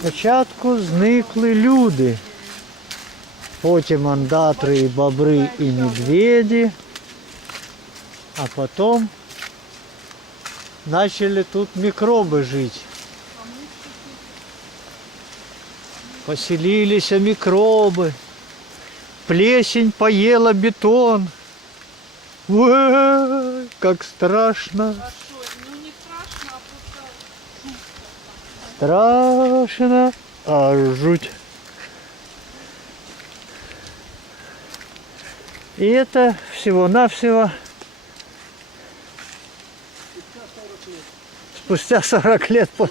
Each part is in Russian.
Спочатку зникли люди. Потім андатри, і бобри, і медведі. А потом начали тут микробы жить. Поселились микробы. Плесень поела бетон. Ой, как страшно. Страшно, а жуть. И это всего-навсего спустя 40 лет по-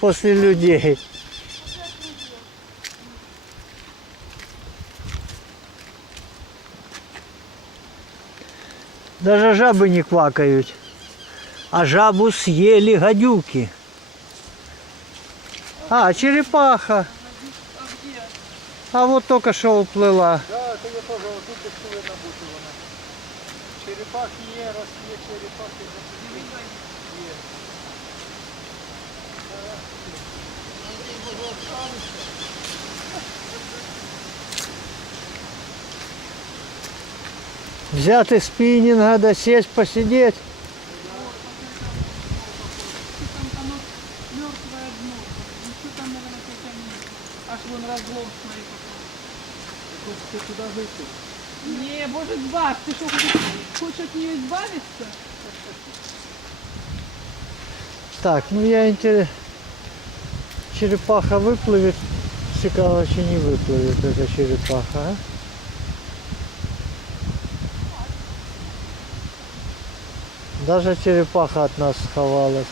после людей. Даже жабы не квакают. А жабу съели гадюки. А, черепаха. а где? А вот только что уплыла. Да, це я теж отут десь повинна бути вона. Черепахи є, раз є черепахи, значить є. Взятый спиннинг, надо сесть, посидеть. Аж вон разлом смотри какой. Хочете туди вийти? Не, боже, избавь, ты что, хочешь, хочешь от нее избавиться? Так, ну я интересно. Черепаха выплывет. Цікаво, чи не выплывет эта черепаха, а? Даже черепаха от нас сховалась.